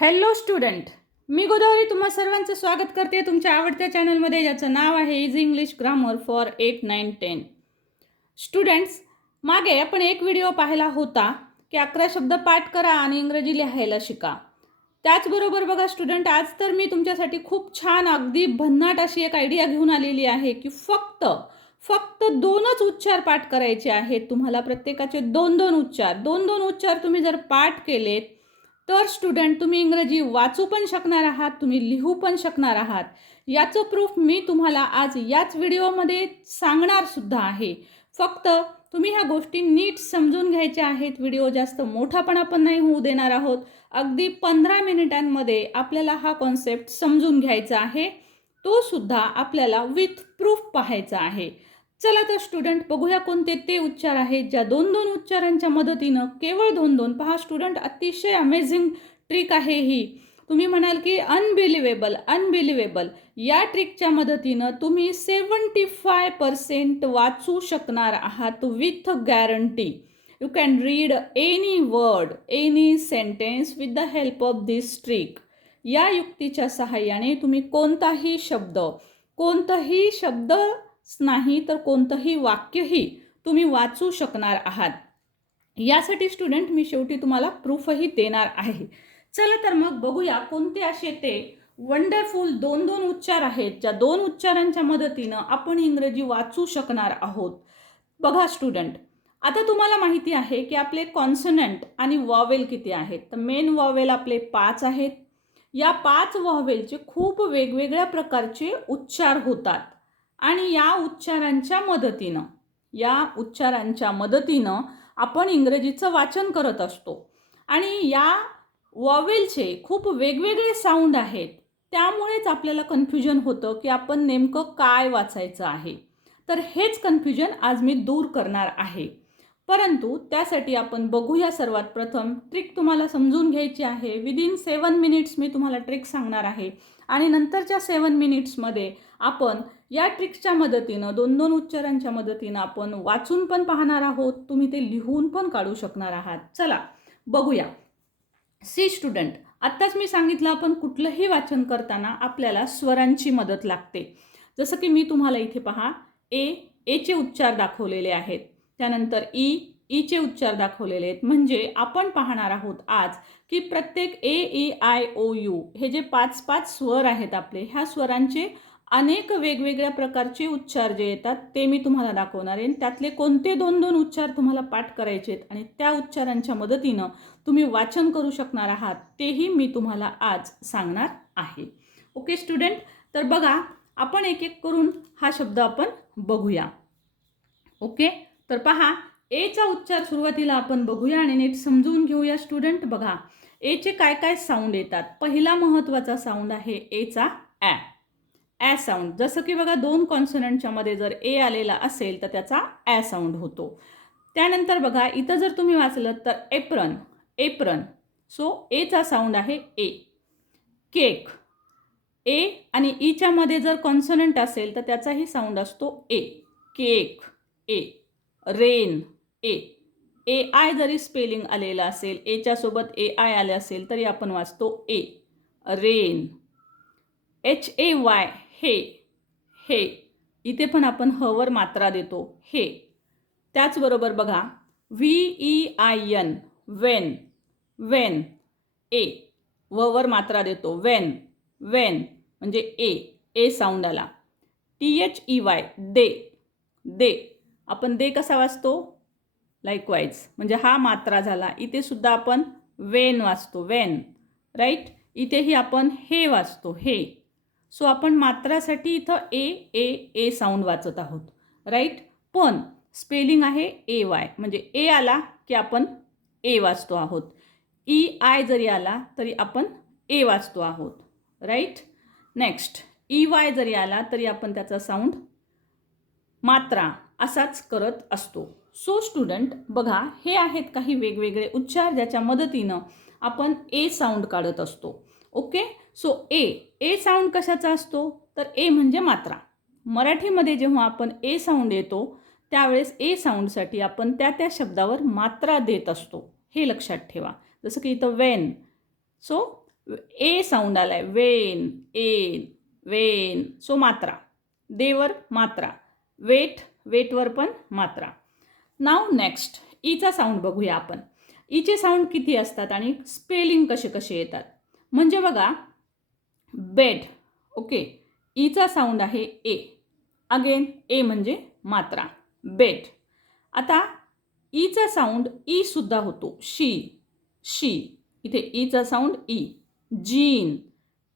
Hello student, मी गोदावरी तुम्हा सर्वांचं स्वागत करते तुमच्या आवडत्या चॅनलमध्ये, ज्याचं नाव आहे easy English grammar for 8, 9, 10. Students, मागे आपण एक व्हिडिओ पाहिला होता की 11 शब्द पाठ करा आणि इंग्रजी लिहायला शिका. त्याचबरोबर बघा स्टुडंट, आज तर मी तुमच्यासाठी खूप छान अगदी भन्नाट अशी एक आयडिया घेऊन आलेली आहे की फक्त दोनच उच्चार पाठ करायचे आहेत. तुम्हाला प्रत्येकाचे दोन दोन उच्चार तुम्ही जर पाठ केलेत तर स्टुडंट तुम्ही इंग्रजी वाचू पण शकणार आहात, तुम्ही लिहू पण शकणार आहात. याचं प्रूफ मी तुम्हाला आज याच व्हिडिओमध्ये सांगणार सुद्धा आहे. फक्त तुम्ही ह्या गोष्टी नीट समजून घ्यायच्या आहेत. व्हिडिओ जास्त मोठा पण आपण नाही होऊ देणार आहोत. अगदी 15 मिनिटांमध्ये आपल्याला हा कॉन्सेप्ट समजून घ्यायचा आहे. तो सुद्धा आपल्याला विथ प्रूफ पाहायचा आहे. चला तर स्टुडंट, बघूया कोणते ते उच्चार आहेत ज्या दोन उच्चारांच्या मदतीनं, केवळ दोन पहा स्टुडंट, अतिशय अमेझिंग ट्रिक आहे ही. तुम्ही म्हणाल की अनबिलिव्हेबल. या ट्रिकच्या मदतीनं तुम्ही 75% वाचू शकणार आहात with guarantee. You can read any word, any sentence with the help of this trick. या युक्तीच्या सहाय्याने तुम्ही कोणताही शब्द नाही तर कोणतंही वाक्यही तुम्ही वाचू शकणार आहात. यासाठी स्टुडंट मी शेवटी तुम्हाला प्रूफही देणार आहे. चला तर मग बघूया कोणते असे ते वंडरफुल दोन उच्चार आहेत ज्या दोन उच्चारांच्या मदतीनं आपण इंग्रजी वाचू शकणार आहोत. बघा स्टुडंट, आता तुम्हाला माहिती आहे की आपले कॉन्सनंट आणि वॉवेल किती आहेत. तर मेन वॉवेल आपले 5 आहेत. या 5 वॉवेलचे खूप वेगवेगळ्या प्रकारचे उच्चार होतात आणि या उच्चारांच्या मदतीनं आपण इंग्रजीचं वाचन करत असतो. आणि या वॉवेलचे खूप वेगवेगळे साऊंड आहेत. त्यामुळेच आपल्याला कन्फ्युजन होतं की आपण नेमकं काय वाचायचं आहे. तर हेच कन्फ्युजन आज मी दूर करणार आहे. परंतु त्यासाठी आपण बघूया. सर्वात प्रथम ट्रिक तुम्हाला समजून घ्यायची आहे. विदिन 7 मिनिट्स मी तुम्हाला ट्रिक सांगणार आहे आणि नंतरच्या 7 मिनिट्समध्ये आपण या ट्रिक्सच्या मदतीनं दोन उच्चारांच्या मदतीनं आपण वाचून पण पाहणार आहोत. तुम्ही ते लिहून पण काढू शकणार आहात. चला बघूया. सी स्टुडंट, आत्ताच मी सांगितलं आपण कुठलंही वाचन करताना आपल्याला स्वरांची मदत लागते. जसं की मी तुम्हाला इथे पहा, एचे उच्चार दाखवलेले आहेत. त्यानंतर ईचे उच्चार दाखवलेले आहेत. म्हणजे आपण पाहणार आहोत आज की प्रत्येक AEIOU हे जे 5 स्वर आहेत आपले, ह्या स्वरांचे अनेक वेगवेगळ्या प्रकारचे उच्चार जे येतात ते मी तुम्हाला दाखवणार आहे. त्यातले कोणते दोन उच्चार तुम्हाला पाठ करायचे आहेत आणि त्या उच्चारांच्या मदतीनं तुम्ही वाचन करू शकणार आहात तेही मी तुम्हाला आज सांगणार आहे. ओके स्टुडंट, तर बघा आपण एक एक करून हा शब्द आपण बघूया. ओके, तर पहा, एचा उच्चार सुरुवातीला आपण बघूया आणि नीट समजून घेऊया. स्टुडंट बघा, एचे काय काय साऊंड येतात. पहिला महत्त्वाचा साऊंड आहे एचा ॲ साऊंड. जसं की बघा, 2 कॉन्सनंटच्या मध्ये जर ए आलेला असेल तर त्याचा ॲ साऊंड होतो. त्यानंतर बघा, इथं जर तुम्ही वाचलं तर एप्रन. सो एचा साऊंड आहे ए. केक, ए आणि ईच्या मध्ये जर कॉन्सनंट असेल तर त्याचाही साऊंड असतो A. Cake, A. Rain, A I जरी स्पेलिंग आलेलं असेल, एच्या सोबत AI आले असेल तरी आपण वाचतो ए. रेन. HAY, हे. इथे पण आपण हवर मात्रा देतो, हे. त्याचबरोबर बघा, VEIN, वेन. वर मात्रा देतो, वेन म्हणजे ए साऊंड आला. THEY, दे. आपण दे कसा वाचतो? लाईकवाईज, म्हणजे हा मात्रा झाला. इथे सुद्धा आपण वेन वाचतो, वेन, राईट. इथेही आपण हे वाचतो, हे. सो आपण मात्रासाठी इथं ए साऊंड वाचत आहोत, राईट. पण स्पेलिंग आहे AY, म्हणजे ए आला की आपण ए वाचतो आहोत. EI जरी आला तरी आपण ए वाचतो आहोत, राईट. नेक्स्ट, EY जरी आला तरी आपण त्याचा साऊंड मात्रा असाच करत असतो. सो स्टुडंट बघा, हे आहेत काही वेगवेगळे उच्चार ज्याच्या मदतीनं आपण ए साऊंड काढत असतो. ओके, सो ए साऊंड कशाचा असतो? तर ए म्हणजे मात्रा. मराठीमध्ये जेव्हा आपण ए साऊंड येतो त्यावेळेस ए साऊंडसाठी आपण त्या शब्दावर मात्रा देत असतो, हे लक्षात ठेवा. जसं की इथं वेन. सो ए साऊंड आलाय, वेन, एन, वेन. सो मात्रा. देवर मात्रा. वेट, वेटवर पण मात्रा. नाव नेक्स्ट ईचा साऊंड बघूया आपण. ईचे साऊंड किती असतात आणि स्पेलिंग कसे कसे येतात. म्हणजे बघा, बेड. ओके, ईचा साऊंड आहे ए. अगेन ए म्हणजे मात्रा, बेड. आता ईचा साऊंड ई सुद्धा होतो, शी, शी. इथे Icha sound E. Gene,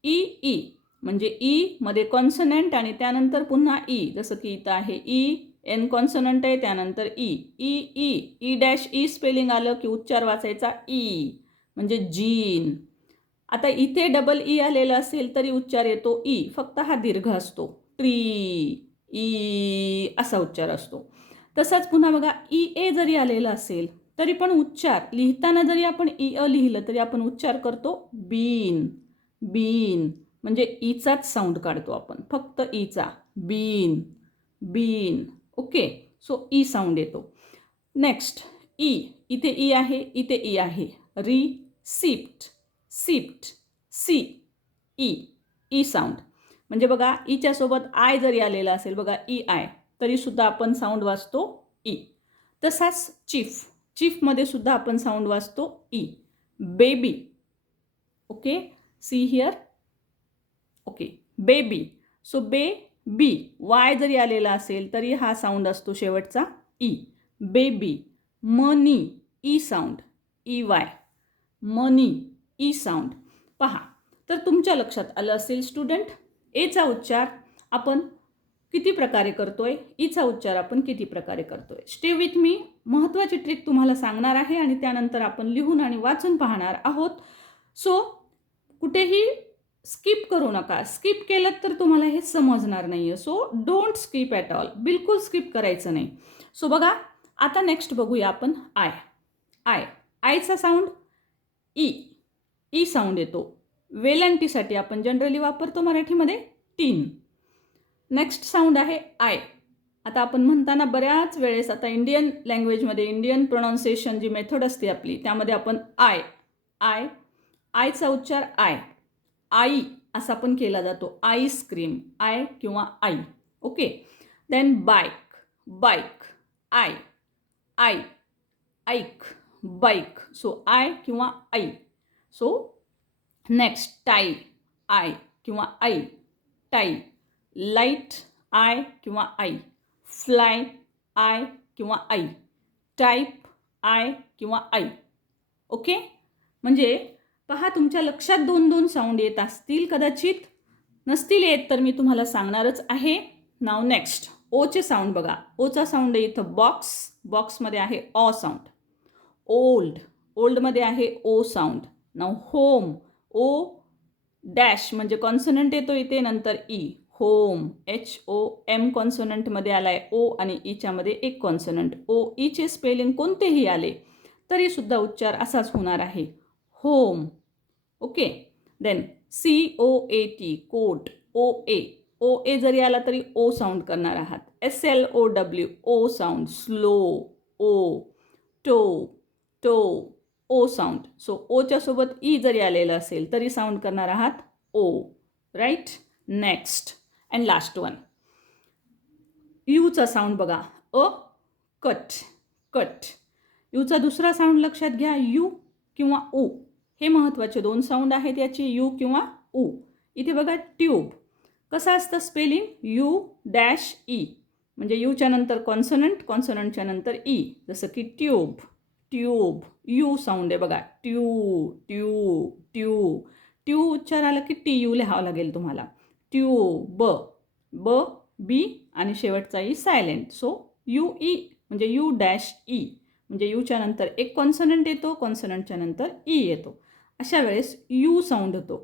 E, E म्हणजे ई मध्ये कॉन्सनंट आणि त्यानंतर पुन्हा ई. जसं की इथं आहे ई, एन कॉन्सनंट आहे, त्यानंतर E, E, E, E dash E spelling आलं की उच्चार वाचायचा ई म्हणजे जीन. आता इथे डबल ई आलेलं असेल तरी उच्चार येतो ई, फक्त हा दीर्घ असतो. ट्री, ई असा उच्चार असतो. तसंच पुन्हा बघा, ई ए जरी आलेलं असेल तरी पण उच्चार लिहिताना जरी आपण ई अ लिहिलं तरी आपण उच्चार करतो बीन, बीन म्हणजे ईचाच साऊंड काढतो आपण, फक्त ईचा. Bean, bean. Okay, so E sound येतो. Next E. इथे ई आहे, इथे ई आहे. Receipt, ceipt, C, E, E sound. म्हणजे बघा, ईच्या सोबत आय जरी आलेला असेल, बघा ई आय, तरी सुद्धा आपण साऊंड वाचतो ई. तसाच चीफ, चीफमध्ये सुद्धा आपण साऊंड वाचतो E. Baby. Okay, see here. Okay, baby. So B Y जरी आलेला असेल तरी हा साऊंड असतो शेवटचा E. Baby. Money, E sound, E Y, money, E sound. पहा, तर तुमच्या लक्षात आलं असेल स्टुडंट, एचा उच्चार आपण किती प्रकारे करतोय, ईचा उच्चार आपण किती प्रकारे करतोय. स्टे विथ मी, महत्त्वाची ट्रिक तुम्हाला सांगणार आहे आणि त्यानंतर आपण लिहून आणि वाचून पाहणार आहोत. सो कुठेही स्किप करू नका. स्किप केलं तर तुम्हाला हे समजणार नाही आहे. So don't skip at all, बिलकुल स्किप करायचं नाही. सो बघा, आता नेक्स्ट बघूया आपण आय. आय, आयचा साऊंड ई, ई साऊंड येतो. वेलांटीसाठी आपण जनरली वापरतो मराठीमध्ये टीन. नेक्स्ट साऊंड आहे आय. आता आपण म्हणताना बऱ्याच वेळेस, आता इंडियन लँग्वेजमध्ये इंडियन प्रोनाऊन्सिएशन जी मेथड असते आपली, त्यामध्ये आपण आय, आय, आयचा उच्चार आय, आई असा पण केला जातो. आईस्क्रीम, आय किंवा आई. Okay, then bike, bike, I, आई, ऐक, बाईक. सो आय किंवा आई. सो नेक्स्ट टाई, आय किंवा आई, टाई. लाईट, आय किंवा आई. फ्लाय, आय किंवा आई. टाईप, आय किंवा आई. ओके, म्हणजे पहा, तुमच्या लक्षात 2-2 साऊंड येत असतील, कदाचित नसतील येत तर मी तुम्हाला सांगणारच आहे. नाव नेक्स्ट ओचे साऊंड बघा. ओचा साऊंड आहे इथं बॉक्स, बॉक्समध्ये आहे ऑ साऊंड. ओल्ड, ओल्डमध्ये आहे ओ साऊंड. नाव होम, ओ डॅश म्हणजे कॉन्सनंट येतो इथे, नंतर ई. होम, HOM कॉन्सोनंटमध्ये आलाय ओ आणि ईच्यामध्ये एक कॉन्सोनंट. ओ ईचे स्पेलिंग कोणतेही आले तरी सुद्धा उच्चार असाच होणार आहे, home. Okay, then COAT, coat, OA जरी आला तरी ओ साऊंड करणार आहात. SLOW, O sound, slow, O. Toe, O sound. So ओच्या सोबत ई जरी आलेलं असेल तरी साऊंड करणार आहात O. Right. Next and last one, यूचा साऊंड बघा. Cut, cut. यूचा दुसरा साऊंड लक्षात घ्या, यू किंवा ऊ. हे महत्त्वाचे 2 साऊंड आहेत याचे, यू किंवा ऊ. इथे बघा ट्यूब, कसं असतं स्पेलिंग, यू डॅश ई म्हणजे यूच्या नंतर कॉन्सोनंट, कॉन्सोनंटच्या नंतर ई. जसं की ट्यूब, ट्यूब. यू साऊंड आहे बघा, ट्यू, ट्यू, ट्यू. ट्यू उच्चार आला की TU लिहावं लागेल तुम्हाला. ट्यूब, ब, बी आणि शेवटचा ई सायलेंट. सो UI म्हणजे यू डॅश ई म्हणजे यूच्या नंतर एक कॉन्सोनंट येतो, कॉन्सोनंटच्या नंतर ई येतो. अशा वेळेस यू साऊंड होतो.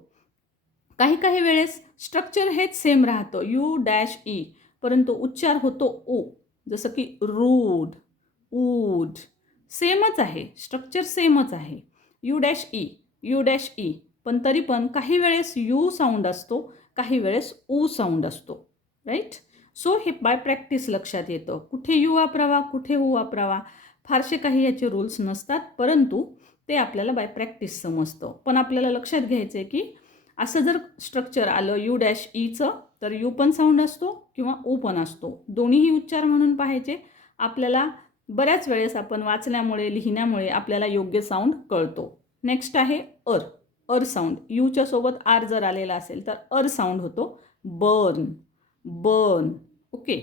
काही काही वेळेस स्ट्रक्चर हेच सेम राहतं, यू डॅश ई, परंतु उच्चार होतो ओ. जसं की रूड, वूड. सेमच आहे, स्ट्रक्चर सेमच आहे, you dash E, you dash E. पण तरी पण काही वेळेस यू साऊंड असतो, काही वेळेस ऊ साऊंड असतो. राईट. सो हे बाय प्रॅक्टिस लक्षात येतं, कुठे यू वापरावा, कुठे ऊ वापरावा. फारसे काही याचे रूल्स नसतात, परंतु ते आपल्याला बाय प्रॅक्टिस समजतं. पण आपल्याला लक्षात घ्यायचं आहे की असं जर स्ट्रक्चर आलं यू डॅश ईचं तर यू पण साऊंड असतो किंवा ओ पण असतो. दोन्हीही उच्चार म्हणून पाहायचे. आपल्याला बऱ्याच वेळेस आपण वाचण्यामुळे लिहिण्यामुळे आपल्याला योग्य साऊंड कळतो. नेक्स्ट आहे अर साऊंड. यूच्या सोबत आर जर आलेला असेल तर साऊंड होतो. Burn, burn. Okay.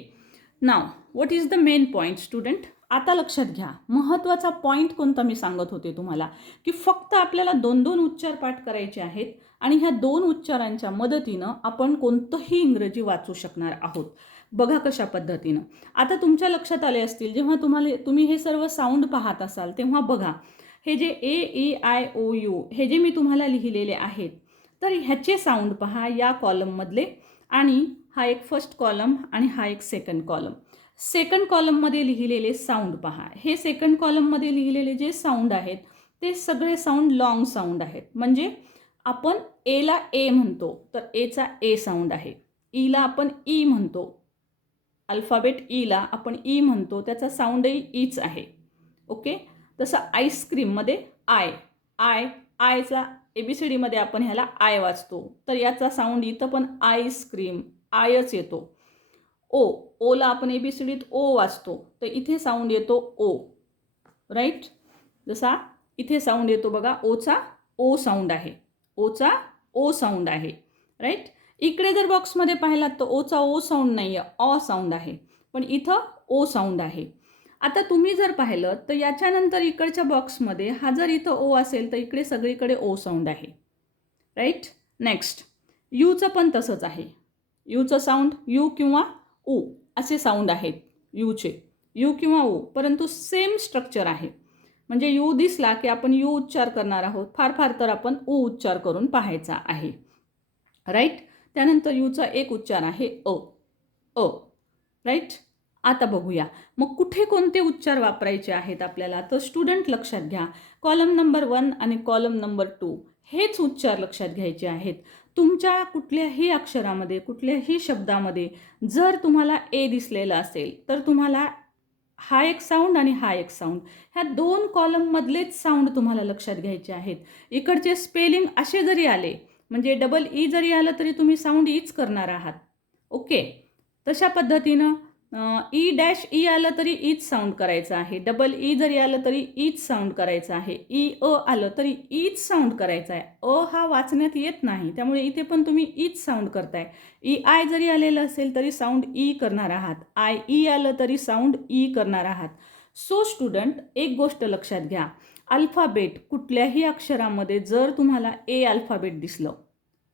Now what is the main point student? आता लक्षात घ्या, महत्त्वाचा पॉईंट कोणता मी सांगत होते तुम्हाला की फक्त आपल्याला 2-2 उच्चार पाठ करायचे आहेत आणि ह्या 2 उच्चारांच्या मदतीनं आपण कोणतंही इंग्रजी वाचू शकणार आहोत. बघा कशा पद्धतीनं. आता तुमच्या लक्षात आले असतील जेव्हा तुम्ही हे सर्व साऊंड पाहत असाल तेव्हा बघा हे जे AEIOU हे जे मी तुम्हाला लिहिलेले आहेत तर ह्याचे साऊंड पहा या कॉलममधले आणि हा एक फर्स्ट कॉलम आणि हा एक सेकंड कॉलम. सेकंड कॉलममध्ये लिहिलेले साऊंड पहा. हे सेकंड कॉलममध्ये लिहिलेले जे साऊंड आहेत ते सगळे साऊंड लॉंग साऊंड आहेत. म्हणजे आपण एला ए म्हणतो तर एचा ए साऊंड आहे. ईला आपण ई म्हणतो, अल्फाबेट ईला आपण ई म्हणतो, त्याचा साऊंडही ईच आहे. ओके. तसं आईस्क्रीममध्ये आयचा ABCDमध्ये आपण ह्याला आय वाचतो तर याचा साऊंड इथं पण आईस्क्रीम आयच येतो. ओला आपण ABCDत ओ वाचतो तर इथे साऊंड येतो ओ. राईट. जसा इथे साऊंड येतो बघा ओचा ओ साऊंड आहे, ओचा ओ साऊंड आहे. राईट. इकडे जर बॉक्समध्ये पाहिलात तर ओचा ओ साऊंड नाही आहे, ऑ साऊंड आहे, पण इथं ओ साऊंड आहे. आता तुम्ही जर पाहिलं तर याच्यानंतर इकडच्या बॉक्समध्ये हा जर इथं ओ असेल तर इकडे सगळीकडे ओ साऊंड आहे. राईट. नेक्स्ट यूचं पण तसंच आहे. यूचं साऊंड यू किंवा ऊ असे साऊंड आहेत यूचे, यू किंवा ऊ, परंतु सेम स्ट्रक्चर आहे. म्हणजे यू दिसला की आपण यू उच्चार करणार आहोत, फार फार तर आपण ऊ उच्चार करून पाहायचा आहे. राईट. त्यानंतर यूचा एक उच्चार आहे अ. राईट. आता बघूया मग कुठे कोणते उच्चार वापरायचे आहेत आपल्याला. तर स्टुडंट लक्षात घ्या, कॉलम नंबर 1 आणि कॉलम नंबर 2 हेच उच्चार लक्षात घ्यायचे आहेत. तुमच्या कुठल्याही अक्षरामध्ये कुठल्याही शब्दामध्ये जर तुम्हाला ए दिसलेला असेल तर तुम्हाला हा एक साऊंड आणि हा एक साऊंड, ह्या 2 कॉलममधलेच साऊंड तुम्हाला लक्षात घ्यायचे आहेत. इकडचे स्पेलिंग असे जरी आले म्हणजे डबल ई जरी आलं तरी तुम्ही साऊंड ईच करणार आहात. ओके. तशा पद्धतीनं ई डॅश ई आलं तरी ईच साऊंड करायचं आहे, डबल ई जरी आलं तरी ईच साऊंड करायचं आहे, ई आलं तरी ईच साऊंड करायचं आहे. हा वाचण्यात येत नाही त्यामुळे इथे पण तुम्ही ईच साऊंड करताय. आय जरी आलेलं असेल तरी साऊंड ई करणार आहात, ई आलं तरी साऊंड ई करणार आहात. सो स्टुडंट एक गोष्ट लक्षात घ्या, अल्फाबेट कुठल्याही अक्षरामध्ये जर तुम्हाला ए अल्फाबेट दिसलं,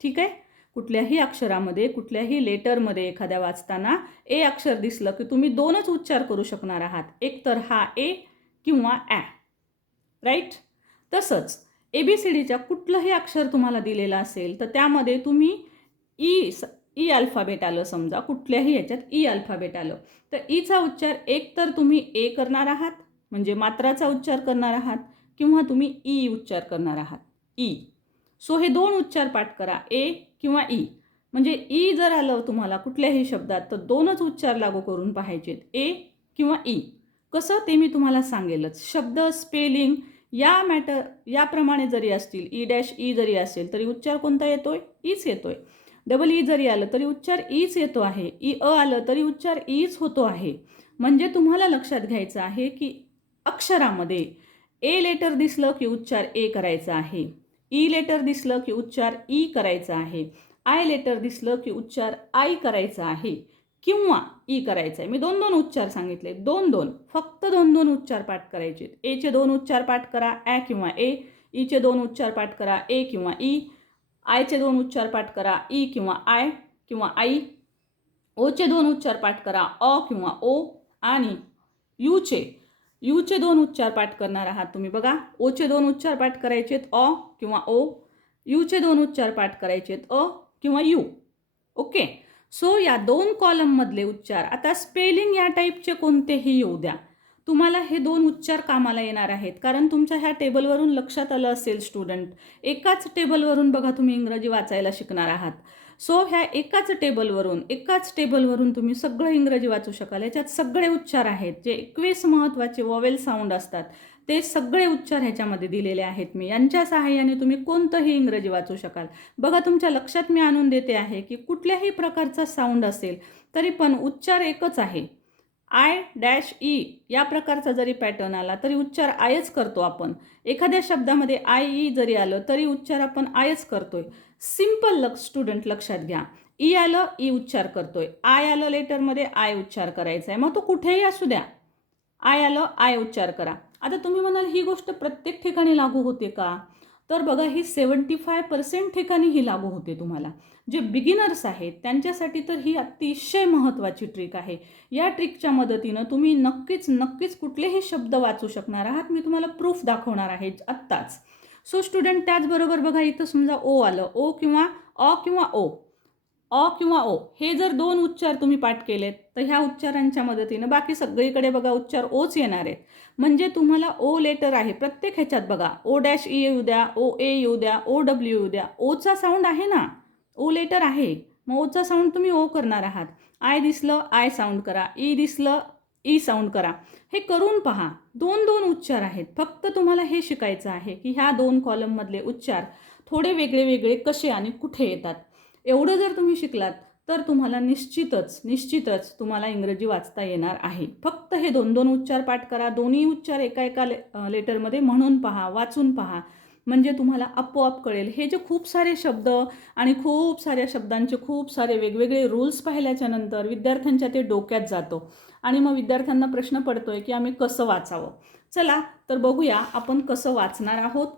ठीक आहे, कुठल्याही अक्षरामध्ये कुठल्याही लेटरमध्ये एखाद्या वाचताना ए अक्षर दिसलं की तुम्ही 2च उच्चार करू शकणार आहात, एक तर हा ए किंवा ॲ. राईट. तसंच ABCDच्या कुठलंही अक्षर तुम्हाला दिलेलं असेल तर त्यामध्ये तुम्ही ई अल्फाबेट आलं, समजा कुठल्याही याच्यात ई अल्फाबेट आलं तर ईचा उच्चार एक तर तुम्ही ए करणार आहात म्हणजे मात्राचा उच्चार करणार आहात किंवा तुम्ही ई उच्चार करणार आहात, ई. सो हे 2 उच्चार पाठ करा, ए किंवा ई. म्हणजे ई जर आलं तुम्हाला कुठल्याही शब्दात तर 2च उच्चार लागू करून पाहायचेत, ए किंवा ई. कसं ते मी तुम्हाला सांगेलच. शब्द स्पेलिंग याप्रमाणे जरी असतील, ई डॅश ई जरी असेल तरी उच्चार कोणता येतोय, ईच येतोय. डबल ई जरी आलं तरी उच्चार ईच येतो आहे, आलं तरी उच्चार ईच होतो आहे. म्हणजे तुम्हाला लक्षात घ्यायचं आहे की अक्षरामध्ये ए लेटर दिसलं की उच्चार ए करायचा आहे, ई लेटर दिसलं की उच्चार ई करायचा आहे, आय लेटर दिसलं की उच्चार आय करायचा आहे किंवा ई करायचा आहे. मी 2-2 उच्चार सांगितले, 2-2, फक्त 2-2 उच्चार पाठ करायचे. एचे 2 उच्चार पाठ करा, ॲ किंवा ए. ईचे 2 उच्चार पाठ करा, ए किंवा ई. आयचे 2 उच्चार पाठ करा, ई किंवा आय किंवा आई. ओचे 2 उच्चार पाठ करा, अ किंवा ओ. आणि यूचे 2 उच्चार पाठ करणार आहात तुम्ही. बघा, ओचे 2 उच्चार पाठ करायचेत, अ किंवा ओ. यूचे 2 उच्चार पाठ करायचेत, अ किंवा यू. ओके. सो या 2 कॉलममधले उच्चार, आता स्पेलिंग या टाईपचे कोणतेही येऊ द्या, तुम्हाला हे 2 उच्चार कामाला येणार आहेत. कारण तुमच्या ह्या टेबलवरून लक्षात आलं असेल स्टुडंट, एकाच टेबलवरून बघा तुम्ही इंग्रजी वाचायला शिकणार आहात. सो ह्या एकाच टेबलवरून तुम्ही सगळं इंग्रजी वाचू शकाल. याच्यात सगळे उच्चार आहेत, जे 21 महत्त्वाचे वॉवेल साऊंड असतात ते सगळे उच्चार ह्याच्यामध्ये दिलेले आहेत मी. यांच्या सहाय्याने तुम्ही कोणतंही इंग्रजी वाचू शकाल. बघा, तुमच्या लक्षात मी आणून देते आहे की कुठल्याही प्रकारचा साऊंड असेल तरी पण उच्चार एकच आहे. I-E या प्रकारचा जरी पॅटर्न आला तरी उच्चार आयच करतो आपण. एखाद्या शब्दामध्ये I-E जरी आलं तरी उच्चार आपण आयच करतोय. सिम्पल स्टुडंट लक्षात घ्या. ई आलं ई उच्चार करतोय, आय आलं लेटरमध्ये आय उच्चार करायचा आहे. मग तो कुठेही असू द्या, आय आलं आय उच्चार करा. आता तुम्ही म्हणाल ही गोष्ट प्रत्येक ठिकाणी लागू होते का? तर बघा, ही 75% ठिकाणी ही लागू होते. तुम्हाला जे बिगिनर्स आहेत त्यांच्यासाठी तर ही अतिशय महत्त्वाची ट्रिक आहे. या ट्रिकच्या मदतीनं तुम्ही नक्कीच कुठलेही शब्द वाचू शकणार आहात. मी तुम्हाला प्रूफ दाखवणार आहे आत्ताच. सो स्टुडंट, त्याचबरोबर बघा, इथं समजा ओ आलं, ओ किंवा अ किंवा ओ, अ किंवा ओ हे जर दोन उच्चार तुम्ही पाठ केलेत तर ह्या उच्चारांच्या मदतीनं बाकी सगळीकडे बघा उच्चार ओच येणार आहेत. म्हणजे तुम्हाला ओ लेटर आहे प्रत्येक ह्याच्यात. बघा, O' ई येऊ द्या, O-A येऊ द्या, O-W येऊ द्या, ओचा साऊंड आहे ना, ओ लेटर आहे. मग ओचा साऊंड तुम्ही ओ करणार आहात. आय दिसलं आय साऊंड करा, ई दिसलं ई साऊंड करा. हे करून पहा. दोन उच्चार आहेत. फक्त तुम्हाला हे शिकायचं आहे की ह्या 2 कॉलममधले उच्चार थोडे वेगळे कसे आणि कुठे येतात. एवढं जर तुम्ही शिकलात तर तुम्हाला निश्चितच तुम्हाला इंग्रजी वाचता येणार आहे. फक्त हे 2 उच्चार पाठ करा. दोन्ही उच्चार एका लेटरमध्ये म्हणून पहा, वाचून पहा, म्हणजे तुम्हाला आपोआप कळेल. हे जे खूप सारे शब्द आणि खूप साऱ्या शब्दांचे खूप सारे वेगवेगळे रूल्स पाहिल्याच्या नंतर विद्यार्थ्यांच्या ते डोक्यात जातो आणि मग विद्यार्थ्यांना प्रश्न पडतोय की आम्ही कसं वाचावं. चला तर बघूया आपण कसं वाचणार आहोत.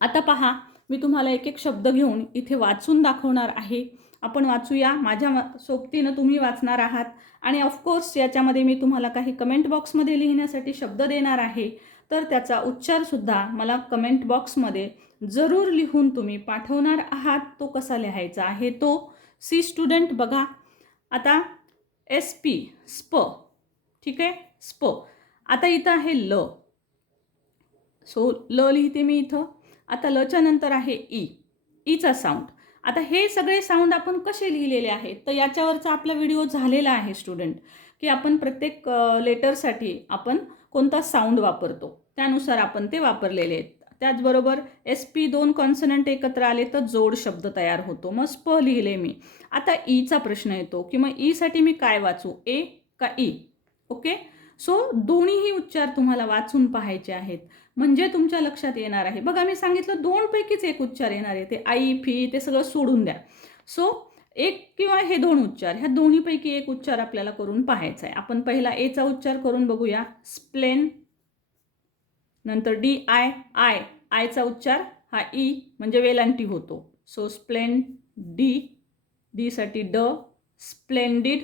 आता पहा, मी तुम्हाला एक शब्द घेऊन इथे वाचून दाखवणार आहे. आपण वाचूया. माझ्या सोबतीनं तुम्ही वाचणार आहात आणि ऑफकोर्स याच्यामध्ये मी तुम्हाला काही कमेंट बॉक्समध्ये लिहिण्यासाठी शब्द देणार आहे. तर त्याचा उच्चारसुद्धा मला कमेंट बॉक्समध्ये जरूर लिहून तुम्ही पाठवणार आहात. तो कसा लिहायचा आहे तो. सी स्टुडंट, बघा आता SP स्प, ठीक आहे, स्प. आता इथं आहे ल, सो ल लिहिते मी इथं. आता लच्या नंतर आहे ई, ईचा साऊंड. आता हे सगळे साऊंड आपण कसे लिहिलेले आहेत तर याच्यावरचा आपला व्हिडिओ झालेला आहे स्टुडंट, की आपण प्रत्येक लेटरसाठी आपण कोणता साऊंड वापरतो त्यानुसार आपण ते वापरलेले आहेत. त्याचबरोबर SP 2 कॉन्सनंट एकत्र आले तर जोड शब्द तयार होतो. मग स्प लिहिले मी. आता ईचा प्रश्न येतो की मग ईसाठी मी काय वाचू, ए का ई? ओके, सो दोन्हीही उच्चार तुम्हाला वाचून पाहायचे आहेत म्हणजे तुमच्या लक्षात येणार आहे. बघा, मी सांगितलं 2 पैकीच एक उच्चार येणार आहे. ते आई फी ते सगळं सोडून द्या. सो एक किंवा हे 2 उच्चार, ह्या दोन्हीपैकी एक उच्चार आपल्याला करून पाहायचा आहे. आपण पहिला एचा उच्चार करून बघूया. स्प्लेन, नंतर DI, आयचा उच्चार हा ई म्हणजे वेलांटी होतो. सो स्प्लेन डी साठी ड, स्प्लेंडिड,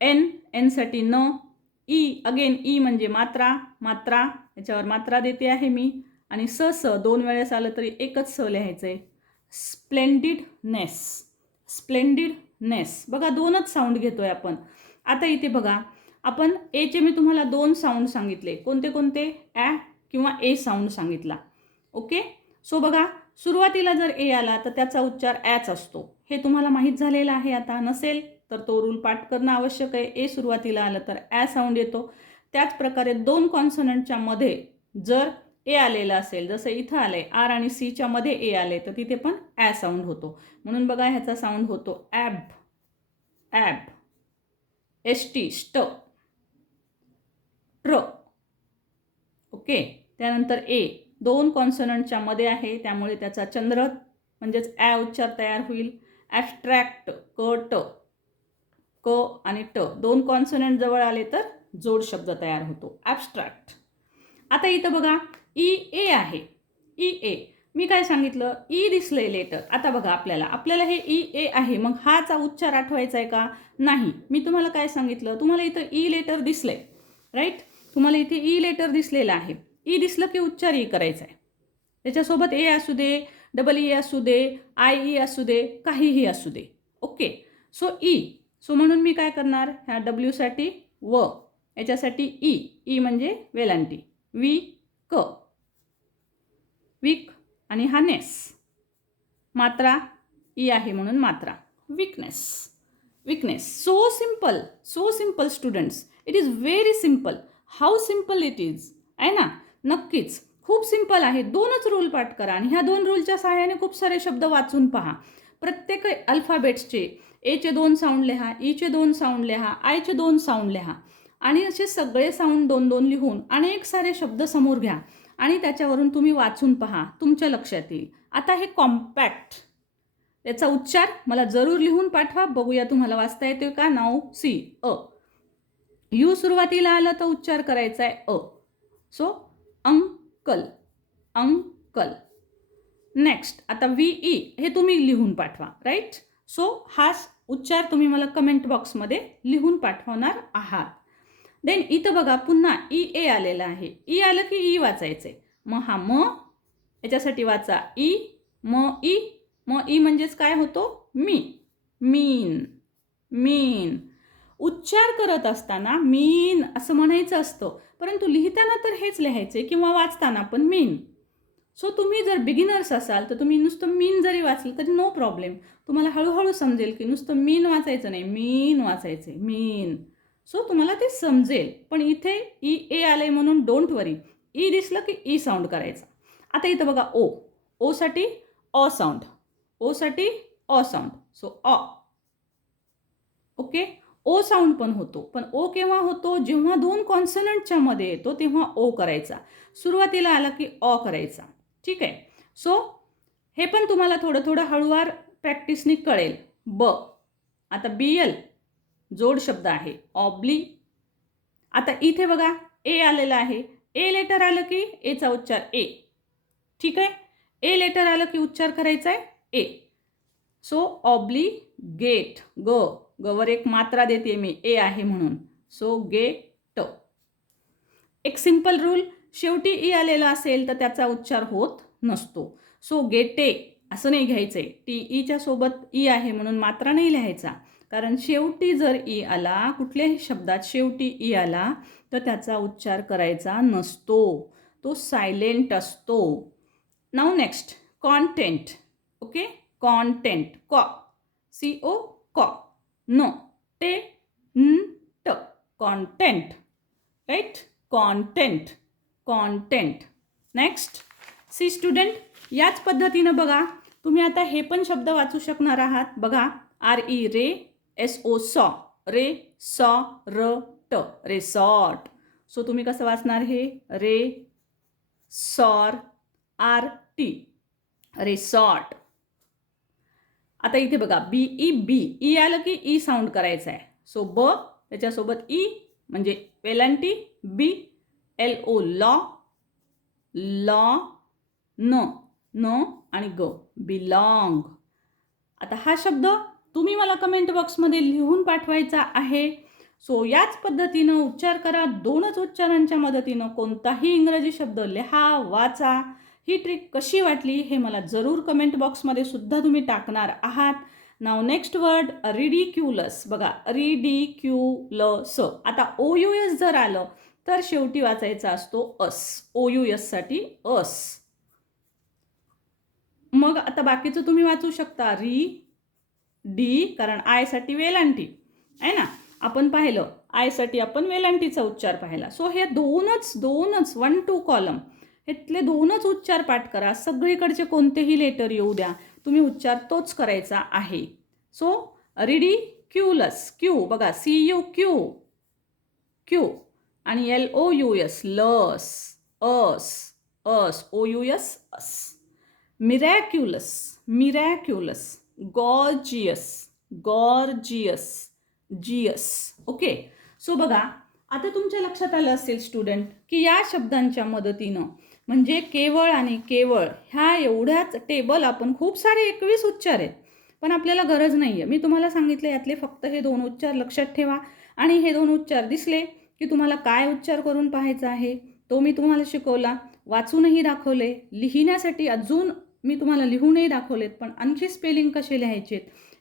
एन साठी न, ई अगेन ई म्हणजे मात्रा, याच्यावर मात्रा देते आहे मी. आणि स 2 वेळेस आलं तरी एकच स लिहायचं आहे. स्प्लेंडिडनेस. बघा 2च साऊंड घेतोय आपण. आता इथे बघा, आपण एचे मी तुम्हाला 2 साऊंड सांगितले. कोणते? ॲ किंवा ए साऊंड सांगितला. ओके, सो बघा, सुरुवातीला जर ए आला तर त्याचा उच्चार ॲच असतो. हे तुम्हाला माहीत झालेलं आहे. आता नसेल तर तो रूल पाठ करणं आवश्यक आहे. ए सुरुवातीला आलं तर ॲ साऊंड येतो. त्याच प्रकारे 2 कॉन्सनंटच्या मध्ये जर ए आलेलं असेल, जसं इथं आलंय आर आणि सीच्या मध्ये ए आले तर तिथे पण ॲ साऊंड होतो. म्हणून बघा, ह्याचा साऊंड होतो ॲब, ST स्ट, ट्र. ओके, त्यानंतर ए 2 कॉन्सनंटच्या मध्ये आहे त्यामुळे त्याचा चंद्र म्हणजेच ॲ उच्चार तयार होईल. ॲब्स्ट्रॅक्ट, क आणि ट 2 कॉन्सनंट जवळ आले तर जोड शब्द तयार होतो, ॲब्स्ट्रॅक्ट. आता इथं बघा, ए आहे. ए मी काय सांगितलं, ई दिसलंय लेटर. आता बघा, आपल्याला हे ए आहे, मग हाचा उच्चार आठवायचा आहे का? नाही. मी तुम्हाला काय सांगितलं, तुम्हाला इथं ई लेटर दिसलंय, राईट? तुम्हाला इथे ई लेटर दिसलेलं आहे. ई दिसलं की उच्चार ई करायचा आहे. त्याच्यासोबत ए असू दे, डबल ई असू दे, IE असू दे, काहीही असू दे. Okay, so E. सो म्हणून मी काय करणार, ह्या W साठी व, याच्यासाठी ई म्हणजे वेलांटी. वीक आणि हा नेस. मात्रा ई आहे म्हणून मात्रा. Weakness. So simple students. It is very simple. How simple it is. आहे ना? नक्कीच. खूप सिंपल आहे. 2च रूल पाठ करा आणि ह्या 2 रूलच्या सहाय्याने खूप सारे शब्द वाचून पहा. प्रत्येक अल्फाबेट्सचे एचे 2 साऊंड लिहा, ईचे 2 साऊंड लिहा, आयचे 2 साऊंड लिहा आणि असे सगळे साऊंड 2-2 लिहून अनेक सारे शब्द समोर घ्या आणि त्याच्यावरून तुम्ही वाचून पहा. तुमच्या लक्षात येईल. आता हे कॉम्पॅक्ट, याचा उच्चार मला जरूर लिहून पाठवा. बघूया तुम्हाला वाचता येतोय का? Now C a. यू सुरुवातीला आलं तर उच्चार करायचा आहे अ. So uncle, uncle. नेक्स्ट आता व्ही ई हे तुम्ही लिहून पाठवा. राईट. सो हा उच्चार तुम्ही मला कमेंट बॉक्समध्ये लिहून पाठवणार आहात. देन इथं बघा पुन्हा ई ए आलेला आहे. ई आलं की ई वाचायचंय. मग हा म याच्यासाठी वाचा ई, म ई. म ई म्हणजेच काय होतो? मी, मीन, मीन. उच्चार करत असताना मीन असं म्हणायचं असतं, परंतु लिहिताना तर हेच लिहायचे किंवा वाचताना पण मीन. सो तुम्ही जर बिगिनर्स असाल तर तुम्ही नुसतं मीन जरी वाचलं तरी नो प्रॉब्लेम. तुम्हाला हळूहळू समजेल की नुसतं मीन वाचायचं नाही, मीन वाचायचे, मीन. सो तुम्हाला ते समजेल. पण इथे ई ए आले म्हणून डोंट वरी. ई दिसलं की ई साऊंड करायचा. आता इथं बघा ओ. ओसाठी ऑ साऊंड, ओसाठी ऑ साऊंड. सो ऑ. ओके. ओ साऊंड पण होतो. पण ओ केव्हा होतो? जेव्हा 2 कॉन्सनंटच्या मध्ये येतो तेव्हा ओ करायचा. सुरुवातीला आला की ऑ करायचा. ठीक आहे. सो हे पण तुम्हाला थोडं थोडं हळूवार प्रॅक्टिसने कळेल. ब. आता बी एल जोड शब्द आहे. ऑब्ली. आता इथे बघा ए आलेला आहे. ए लेटर आलं की एचा उच्चार ए. ठीक आहे. ए लेटर आलं की उच्चार करायचा आहे ए. So ऑब्ली gate. ग. गवर एक मात्रा देते मी, ए आहे म्हणून. So gate. एक सिंपल रूल, शेवटी ई आलेला असेल तर त्याचा उच्चार होत नसतो. सो गेटे असं नाही घ्यायचंय. टी ईच्या सोबत ई आहे म्हणून मात्रा नाही लिहायचा. कारण शेवटी जर ई आला, कुठल्याही शब्दात शेवटी ई आला तर त्याचा उच्चार करायचा नसतो. तो सायलेंट असतो. Now next content. Okay. Content. कॉ. सी ओ कॉ. न टे न ट. Content. Right. Content, content. Next see student. याच पद्धतीनं बघा तुम्ही आता हे पण शब्द वाचू शकणार आहात. बघा आर ई रे, एस ओ सॉ, रे सॉ र ट, रेसॉर्ट. सो तुम्ही कसं वाचणार हे? रे सॉर आर टी, रेसॉर्ट. आता इथे बघा बी ई बी. ई आलं की ई साऊंड करायचं आहे. सो ब त्याच्यासोबत ई म्हणजे वेलांटी. बी एल ओ लॉ, लॉ. न न आणि ग बिलॉंग. आता हा शब्द तुम्ही मला कमेंट बॉक्समध्ये लिहून पाठवायचा आहे. सो याच पद्धतीनं उच्चार करा. 2च उच्चारांच्या मदतीनं कोणताही इंग्रजी शब्द लिहा, वाचा. ही ट्रिक कशी वाटली हे मला जरूर कमेंट बॉक्समध्ये सुद्धा तुम्ही टाकणार आहात. नाव नेक्स्ट वर्ड रिडिक्युलस. बघा रिडिक्युलस. आता ओ यू एस जर आलं तर शेवटी वाचायचा असतो अस. ओ यू एस साठी अस. मग आता बाकीचं तुम्ही वाचू शकता री डी, कारण आय साठी वेलांटी आहे ना. आपण पाहिलं आय साठी आपण वेलांटीचा उच्चार पाहिला. सो हे दोनच 1 2 कॉलम हेतले 2च उच्चार पाठ करा. सगळीकडचे कोणतेही लेटर येऊ द्या, तुम्ही उच्चार तोच करायचा आहे. So ridiculous. क्यू बघा सी यू क्यू, क्यू. आणि L O U S lous, ous, ous. O U S ous. Miraculous, miraculous. Gorgeous, gorgeous, geous. Okay. So बघा आता तुमच्या लक्षात आलं असेल स्टुडंट की या शब्दांच्या मदतीनं म्हणजे केवळ आणि केवळ ह्या एवढ्याच टेबल आपण खूप सारे 21 उच्चार आहेत, पण आपल्याला गरज नाही आहे. मी तुम्हाला सांगितलं यातले फक्त हे 2 उच्चार लक्षात ठेवा आणि हे 2 उच्चार दिसले की तुम्हाला काय उच्चार करून पाहायचा आहे तो मी तुम्हाला शिकवला. वाचूनही दाखवले, लिहिण्यासाठी अजून मी तुम्हाला लिहूनही दाखवलेत, पण आणखी स्पेलिंग कसे लिहायचे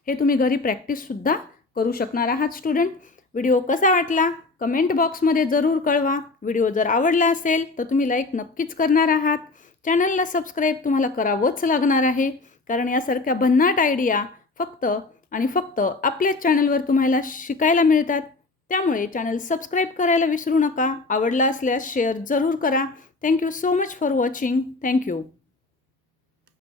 हे तुम्ही घरी प्रॅक्टिससुद्धा करू शकणार आहात स्टुडंट. व्हिडिओ कसा वाटला कमेंट बॉक्समध्ये जरूर कळवा. व्हिडिओ जर आवडला असेल तर तुम्ही लाईक नक्कीच करणार आहात. चॅनलला सबस्क्राईब तुम्हाला करावंच लागणार आहे, कारण यासारख्या भन्नाट आयडिया फक्त आणि फक्त आपल्याच चॅनलवर तुम्हाला शिकायला मिळतात. त्यामुळे चॅनल सबस्क्राईब करायला विसरू नका. आवडला असल्यास शेअर जरूर करा. Thank you so much for watching. Thank you.